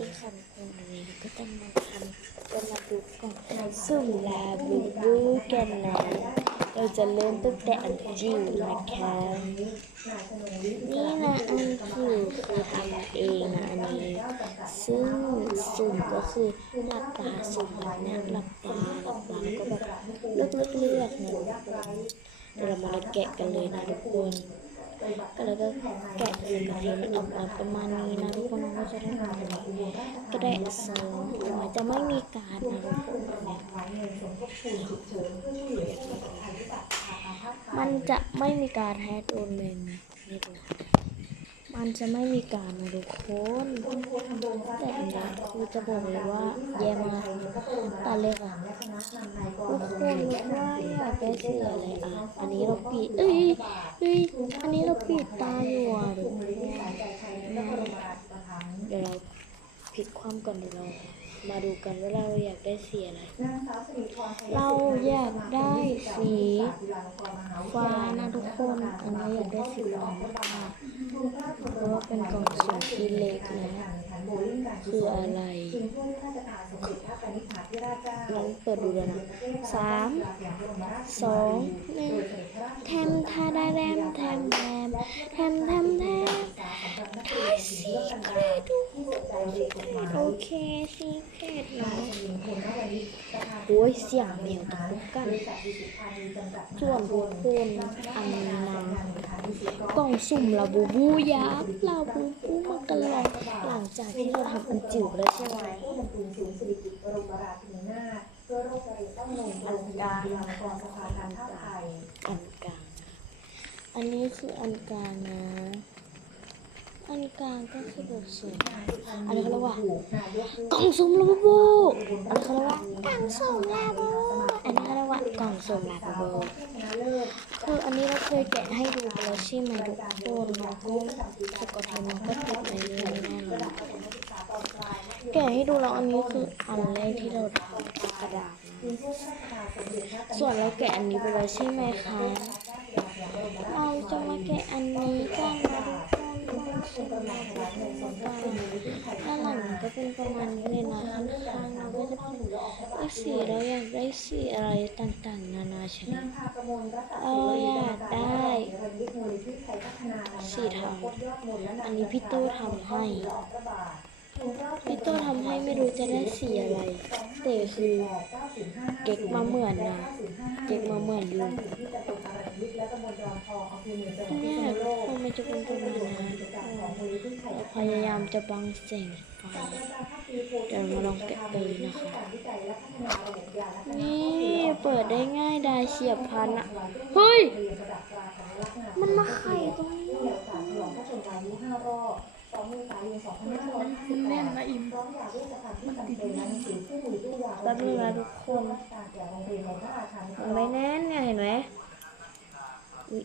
ดีค่ะทุกคนวันนี้ก็จะมาทำจะมาดูกล่องสุ่มลาบูบูกันนะ เราจะเริ่มตั้งแต่อันจิ๋วนะคะนี่นะอันจิ๋วคือทำเองนะอันนี้ซึ่งสุ่มก็คือหลับตาสุ่มแบบเนี้ยหลับตาหลับตาแล้วก็แบบเลือกเลือกเลือกนะเดี๋ยเรามาแกะกันเลยนะทุกคน ก็แล้วก็แกะสีกระเทียมออกมาประมาณนี้นะทุกคนเราก็จะได้แบบนี้ก็ได้สองมันจะไม่มีการนะทุกคนมันจะไม่มีการแฮกโอนเมนนี่ดู มันจะไม่มีการนะทุกคนแต่อันนี้คือจะบอกเลยว่าแย่มากตาเลยค่ะทุกคนรู้ว่าอยากได้สีอะไรอะอันนี้เราปิดเอ้ยเอ้ยอันนี้เราปิดตาอยู่อะทุกคนเดี๋ยวเราผิดความก่อนเดี๋ยวเรา มาดูกันว่าเราอยากได้สีอะไรเราอยากได้สีฟ้านะทุกคนอันนี้อยากได้สีฟ้าเพราะว่าเป็นกล่องสุ่มที่เล็กนะคืออะไรลองเปิดดูแล้วนะสามสองหนึ่งแทมทาดาแรมแทมแทมแทมแทมแทมได้สีเกรด ดูโอเคสีเกรดนะโอ้ยเสียงแมวตะกุกกันส่วนทุกคนอันนี้นะกล่องสุ่มลาบูบูยักษ์ลาบูบูมากระลองหลังจากที่เราทำอันจิ๋วแล้วใช่ไหมอันกลางอันกลางอันนี้คืออันกลางนะ อันกลางก็คือแบบสวยอันนี้เขาเรียกว่ากล่องสุ่มลาบูบูอันนี้เขาเรียกว่ากล่องสุ่มลาบูบูอันนี้เขาเรียกว่ากล่องสุ่มลาบูบูคืออันนี้เราเคยแกะให้ดูไปแล้วใช่ไหมทุกคนแล้วก็สกอตไทยมันก็ติดในเรื่องแน่นอนแกะให้ดูแล้วอันนี้คืออันแรกที่เราทำกระดาษส่วนเราแกะอันนี้ไปแล้วใช่ไหมคะเราจะมาแกะอันนี้กันนะทุ บ้างด้านหลังก็เป็นประมาณนี้เลยนะข้างๆเราก็จะเป็นว่าสีเราอยากได้สีอะไรต่างๆ นานาชนิดเราอยากได้สีเทาอันนี้พี่ตู้ทำให้พี่ตู้ทำให้ไม่รู้จะได้สีอะไร แต่คือเก๊กมาเหมือนนะเก๊กมาเหมือนอยู่เนี่ยคงมันจะเป็นประมาณนั้นเราพยายามจะบังแสงไฟเดี๋ยวมาลองแกะไปนะคะนี่เปิดได้ง่ายได้เฉียบพันอะเฮ้ย มันมาไข่ตรงนี้มันแน่นนะอิมมันติดแน่น แป๊บนึงนะทุกคนมันไม่แน่นเนี่ยเห็นไหมอุ๊ย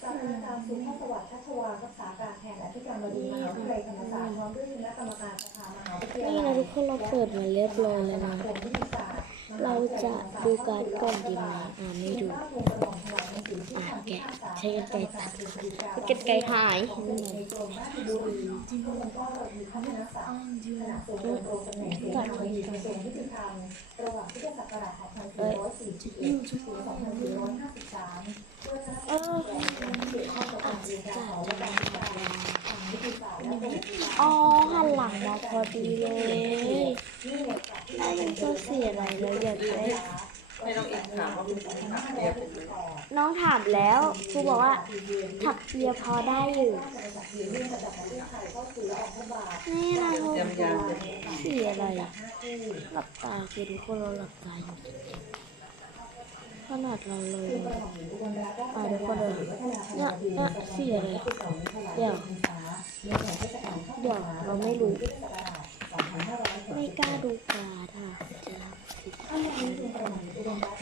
ศาสตราจารย์สุภาพสวัสดิ์ชัชวานรักษาการแทนอธิการ บดีมหาวิทยาลัยธรรมศาสตร์พร้อมด้วยคณะกรรมการสภามหาวิทยานี่ลัยนะทุกคนเราเปิดมาเรียบร้อยแล้วนะ เราจะดูการดก่อนดีไหมอ่าไม่ดู อ่าแกะใช้กันไกรตัดก็บไก่หายนี่ไงกรมราชบุรีแล้วก็มีคณะศาสตร์ขณะทรงดำรงตำแหน่งเป็นรัฐมนตรีกระทรวงยุติธรรมระหว่างพุทธศักราช2441ถึง2453ด้ยเออ อ๋อหันหลังมาพอดีเลยได้เป็นตัวเสียอะไรเลยอยากได้ให้น้องอิมถามว่าคุณถามแอร์เป็นน้องถามแล้วครูบอกว่าถักเปียพอได้อยู่นี่นะคยำนจะสีอะไรอะหลับตาคือทุกคนเราหลับตาอยู่ขนาดเราเลยอ่าทุกคนเลยเนี่ยเนี่ยสีอะไรเดี๋ยว เดี๋ยวเราไม่รู้ ไม่กล้าดูกาดค่ะ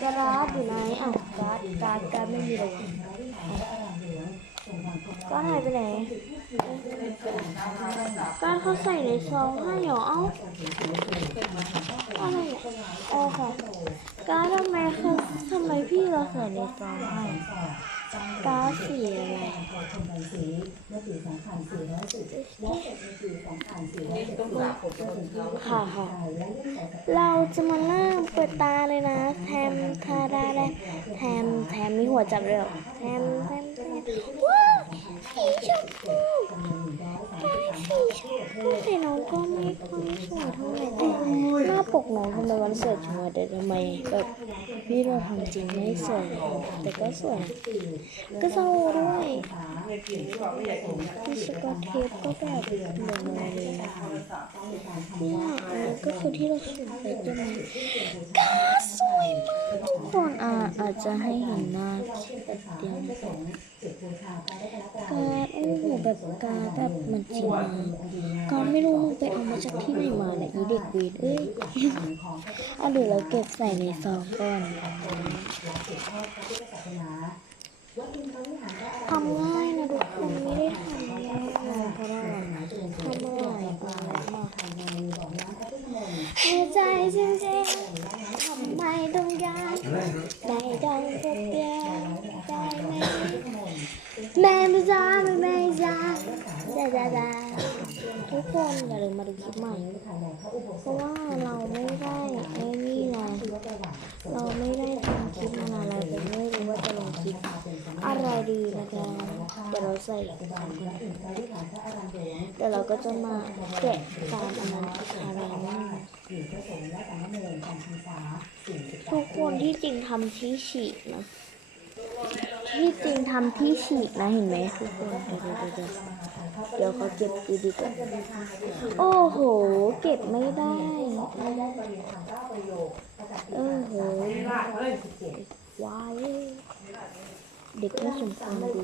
จะรับอยู่ไหนอะการ์ดการ์ดกไม่มีเลย ก็หายไปไหน ก็เขาใส่ในซองให้เหรอเอ้าอะไรอะอ๋อค่ะก็ทำไมเขาทำไมพี่เราใส่ในซองให้ก้าสีอะไรค่ะค่ะเราจะมาเริ่มเปิดตาเลยนะ แทมทาดาแดงแทมแทมมีหัวจับเลยเหรอแทมแทมแทมสีชมพูได้สีชมพูแต่น้องก็ไม่ค่อยสวยเท่าไหร่แต่หน้าปกน้องทำไมวันสวยจังวะแต่ทำไมแบบพี่เราทำจริงไม่สวยแต่ก็สวย ก็โซ่ด้วยที่สกอตเทปก็แบบเหมือนเลยเนี่ยอันนี้ก็คือที่เราเขียนไปใช่ไหมาจจะให้เห็นหน้าแบบเดียวกาโอ้โหแบบกาแบบมันจริงมากาไม่รู้มึงไปเอามาจากที่ไหนมาเนี่ยอีเด็กเวีดเอ้ยเอาเดี๋ยวเราเก็บใส่ในซองก่อนทำง่ายนะทุกคนไม่ได้ทำยากนะเพราะว่าทำมาหลายปีแล้วมาก หัวใจจริงๆทำไมต้องยากไม่ต้องพบเดียวใจไหมแม่ไม่จ้าไม่ไม่จ้าจ้าจ้าจ้าทุก คนอย่าลืมมาดูคลิปใหม่ เพราะว่าเราไม่ได้ไอ้นี่ไงเราไม่ได้ทำคลิปมานานแล้วแต่ไม่รู้ว่าจะลงคลิปอะไรดีนะคะเดี๋ยวเราใส่ตามกันเดี๋ยวเราก็จะมาแกะตามอันนั้นอะไรนั่นทุกคนที่จริงทำที่ฉีกนะ ที่จริงทำที่ฉีกนะเห็นไหมทุกคน เดี๋ยวเดี๋ยวเขาเก็บดีดีก่อนโอ้โห เก็บไม่ได้เออโหว้าย เด็กไม่สมควรดู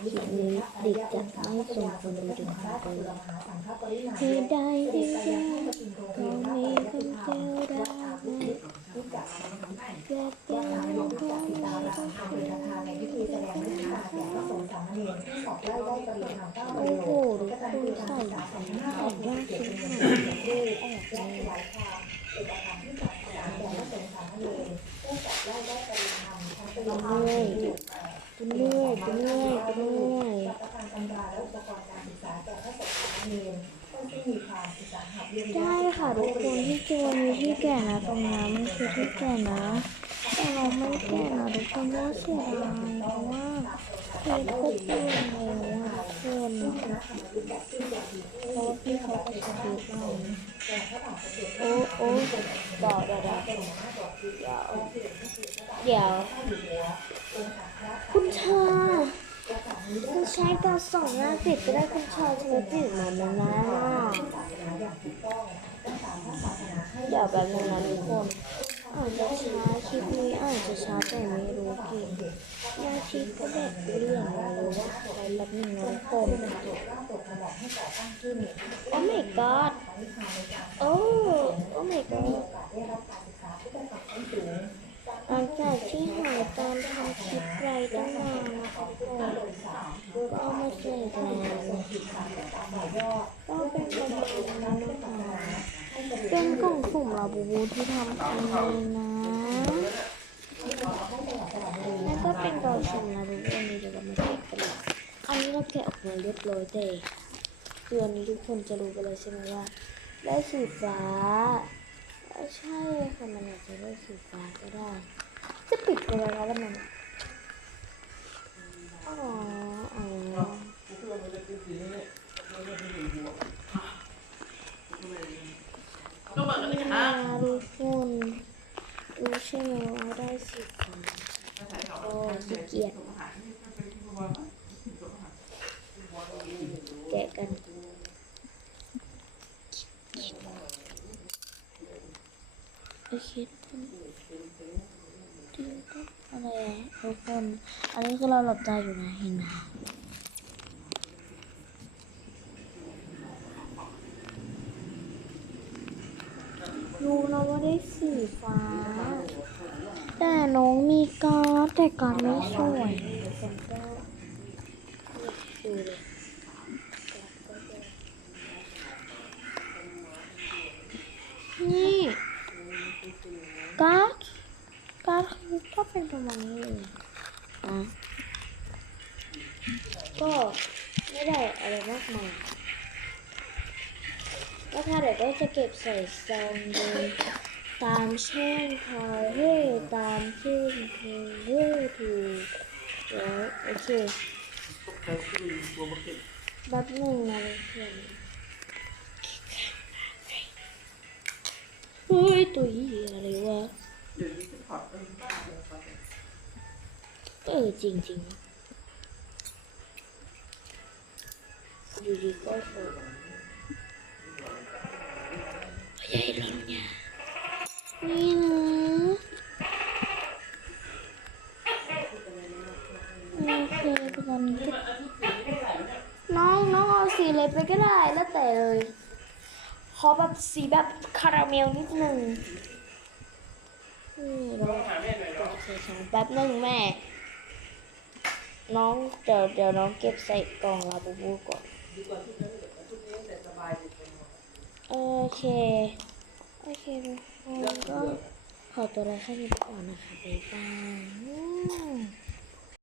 คลิปนี้เด็กจะไม่สมควรดูถึงขนาดนี้เหตุใดจึงจะเขามีคำเจ้ารักเกิดเป็นคนไม่ต้องโอ้โหทุกคนใส่ใส่ยากชิ้นหายออกเลยเหนื่อยกูเหนื่อยกูเหนื่อยกูเหนื่อยได้ค่ะทุกคนที่เจอมีที่แก่นะตรงนั้นมันคือที่แก่นะ แต่เราไม่แก่นะทุกคนว่าเสียดายเพราะว่า เคยคบกันแล้วอะทุกคนเพราะพี่เขาก็จะดูเราโอ้โอ้ต่อเดี๋ยวเดี๋ยวเดี๋ยวเดี๋ยวคุณชาคุณใช้เบอร์สองหน้าติดก็ได้คุณชาจะมาติดมาแล้วนะเดี๋ยวแบบนึงนะทุกคน อาจจะช้าคลิปนี้อาจจะช้าแต่ไม่รู้เกี่นาทีก็แบบเลี่ยนเลยว่าใช้แบบหนึ่งนะทุกคนโอ้ my god โอ้ โอ้ my god หลังจากที่หายตอนทำคลิปไรตั้งนานนะคะก็เอามาใส่แทนก็เป็นประมาณนั้นนะคะ เป็นกล่องสุ่มลาบูบูที่ทำเองนะแล้วก็เป็นกล่องสุ่มลาบูบูอันนี้เดี๋ยวเรามาแกะกันเลยอันนี้เราแกะออกมาเรียบร้อยแต่คืออันนี้ทุกคนจะรู้กันเลยใช่ไหมว่าได้สีฟ้าใช่ค่ะมันอาจจะได้สีฟ้าก็ได้ จะปิดไปแล้วแล้วมันอ๋ออ๋อ มาทุกคนรู้ใช่ไหมว่าได้สีฟ้าโอ้ขี้เกียจแกะกันโอเคทุกคนอะไรทุกคน อันนี้คือเราหลับตาอยู่นะเห็นไหม ดูนะว่าได้สีฟ้า แต่น้องมีการ์ดแต่การ์ดไม่สวยนี่การ์ดการ์ดก็เป็นประมาณนี้ก็ไม่ได้อะไรมากมาย แล้วถ้าเดี๋ยวก็จะเก็บใส่ซองเลยตามเช่นพาเร่ตามเช่นเพลงเร่ถูกแล้วโอเคแป๊บหนึ่งนะเพื่อนเฮ้ยตัวเหี้ยอะไรวะเออจริงจริงอยู่ดีก็โผล่ อแบบสีแบบคาราเมลนิดนึงนี่เรากดใส่ช้อนแป๊บนึงแม่ น้องเดี๋ยวเดี๋ยวน้องเก็บใส่กล่องลาบูบูก่อนโอเค โอเคทุกคนก็ขอตัวลาแค่นี้ไปก่อนนะคะบ๊ายบาย